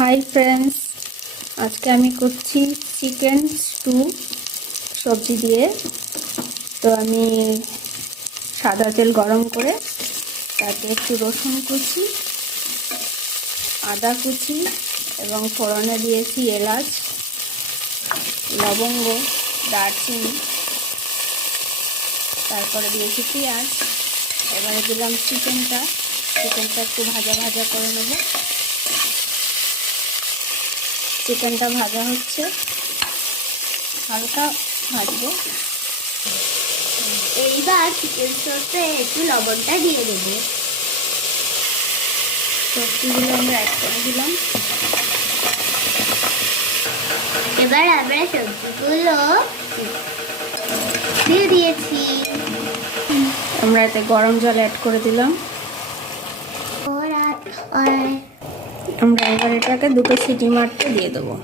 Hi friends, আজকে আমি করছি চিকেন স্টু সবজি দিয়ে। তো আমি সাদা তেল গরম করে তাতে একটু রসুন কুচি, আদা কুচি এবং ফোড়নে দিয়েছি এলাচ, লবঙ্গ, দারচিনি, তারপরে দিয়েছি পেঁয়াজ। এবারে দিলাম চিকেনটা একটু ভাজা ভাজা করে নেব। চিকেনটা ভাজা হচ্ছে, হালকা ভাজবো। এইবার চিকেন সসে একটু লবণটা দিয়ে দেবো। সবজিগুলো আমরা অ্যাড করে দিলাম। এবার আমরা সবজিগুলো দিয়ে দিয়েছি। আমরা এতে গরম জল অ্যাড করে দিলাম। আমরা এবার এটাকে 2টো সিটি মারতে দিয়ে দেবো।